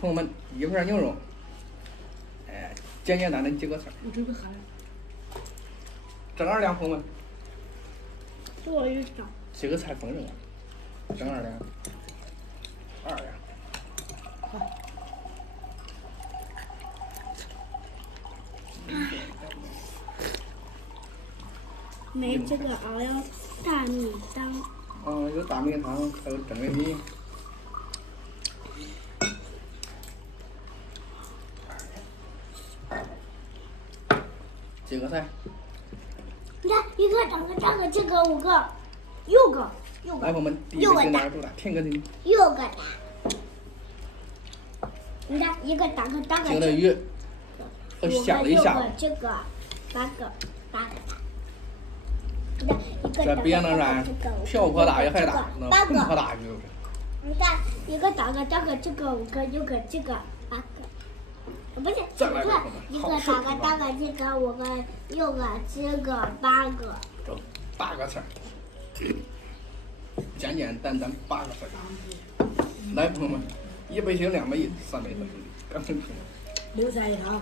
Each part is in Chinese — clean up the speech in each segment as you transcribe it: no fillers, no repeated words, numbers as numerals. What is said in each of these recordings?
朋友们，一盘牛肉，简简单单几个菜。我这个还。蒸2两，朋友们。我一张。几个菜丰盛啊？蒸2两，2两。没这个熬了大米汤。有大米汤，还有蒸的米。几个菜？你看，一个、2个、3个、4个、5个、6个。来，朋友们，第一个订单多大？听个听。 6个大。你看，一个、2个、3个。蒸的鱼和虾的一下。这个8个大。你看，一个、这别能啥？瓢泼大鱼还大，那盆泼大鱼就是。你看，一个、2个、3个，这个5个、6个，这个8个。不是，再来一个、2个、3个，这个5个、6个、7个、8个。这8个菜，简简单单8个菜。来，朋友们，1杯性2杯1，3杯3杯，刚成6菜一汤。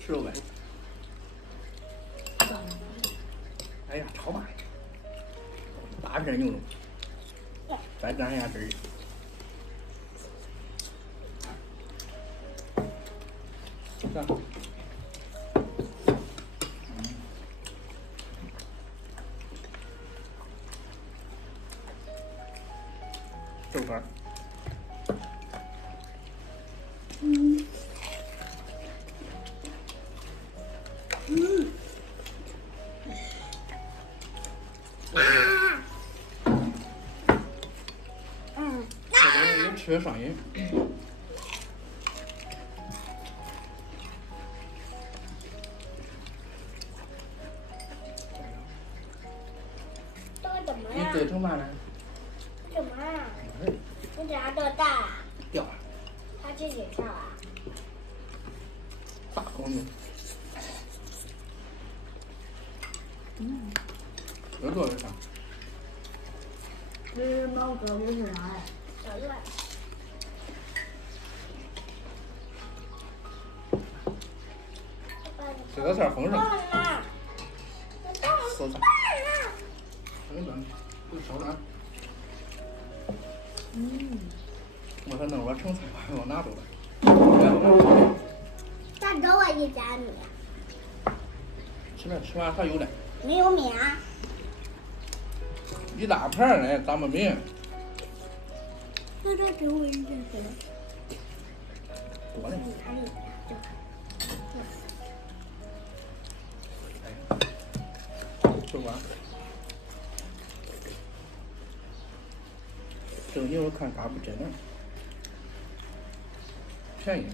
吃肉呗。哎呀，超大！大片牛肉，再蘸一下汁儿。看。豆干。这东西吃的上瘾。你对成嘛呢？什么啊？你这样多大啊？掉了。它自己跳啊？大公牛。这做的啥？这是毛哥，这是啥呀？小月。这个菜丰盛。4菜。等等，不烧了。我说弄我盛菜吧，我拿走了。再给我一夹米。吃完还有嘞。没有米啊？一大盘嘞，咋没米？那再给我一点水。多嘞。吃完。这个牛肉看嘎不真呢，便宜。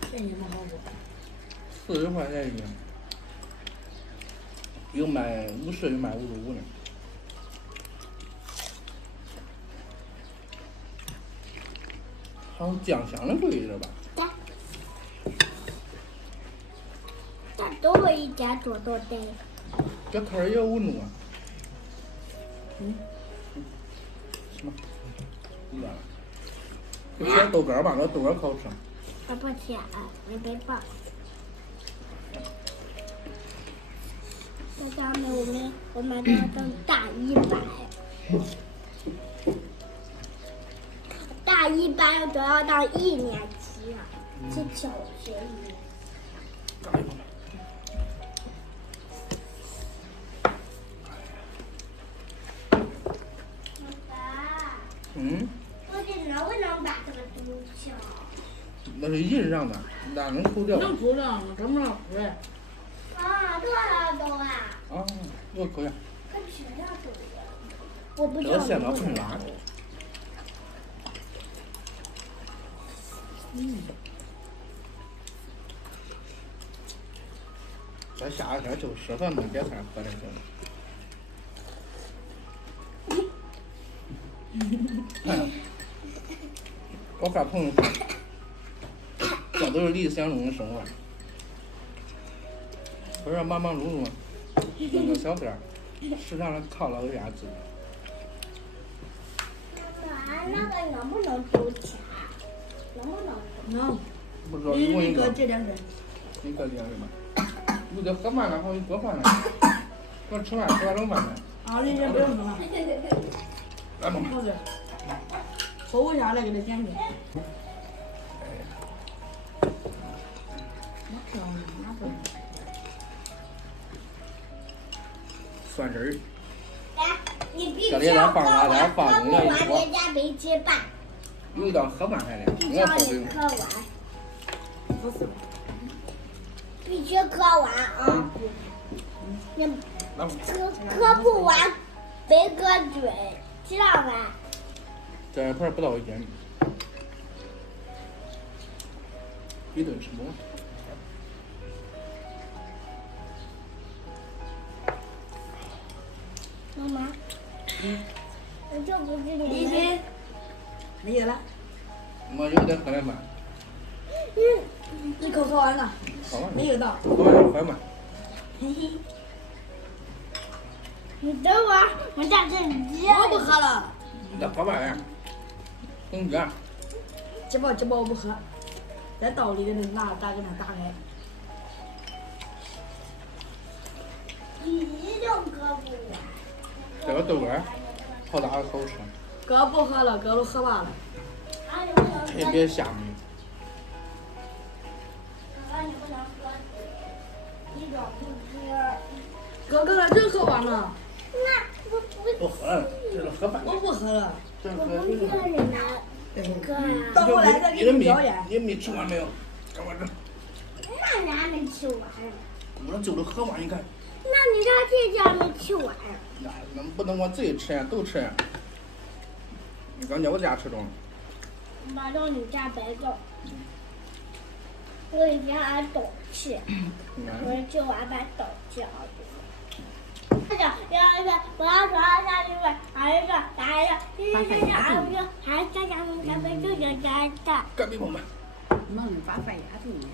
便宜吗？好不？40块钱一斤，有卖50，有卖55呢。好像酱香的贵一点吧？再给我一点多的。这摊儿也5弄啊。什么？你咋了？就吃豆干吧，那豆干可好吃。我不吃，没被爆。这上面我们要当大100，大100都要到1年级了，是小学一。我这能不能把这个丢掉？那是印上的，哪能抠掉？能抠掉吗？这么贵？啊，多少都啊？啊，我抠呀。跟谁呀都一样。我不知道。这个线道不能拉。这夏天就适合弄点菜喝点酒。我看朋友圈，这都是理想中的生活。不是忙忙碌碌，弄个小店儿，市场上烤了个鸭子，妈，那个能不能丢钱？能不能？能，不知道你那问一个，个这两根，你个两个吧。有的喝饭了，好像做饭了。我吃完剩饭了。啊，你先不用喝了，来嘛。好的，抽不下来给他捡去。哪票呢？哪票？蒜汁儿，来，你必这里咱须要喝放啥？咱完，放喝不完那个一锅人家没吃饭。有一道喝饭还的，必须我喝不了。要你喝完，不是，必须喝完啊！你来嘛。喝不完，别搁嘴，知道吧？这盘不到一斤，一顿吃不完。妈妈，我这不是你的。李斌，没有了，没有得喝点饭，一口喝完了，喝完了，没有到。喝完了喝嘛。嘿嘿，你等会儿，我在这里。我不喝了，那喝完呀，等着。这包我不喝，在道里的那拿打给他打开。你都喝不完。这个豆干儿好大好吃，哥不喝了，哥都喝完了。啊，你不能喝。特别下面。啊，你不能喝。一种不吃。哥刚才真喝完了，那不喝了，这是喝饭。我不喝了。这我喝水了。不喝人家哥呀。到后来再给你表演。你没吃完没有？赶快吃。那你还没吃完。我这酒都喝完，你看。那你让这家没吃完。那不能我自己吃呀，都吃呀。你刚在我家吃中了。拿到你家白肉。我以前还懂吃，我吃完把懂吃好多。我要说下去问，还是还是还是家家们干杯就叫家的。干杯，朋友们。忙发饭丫头呢。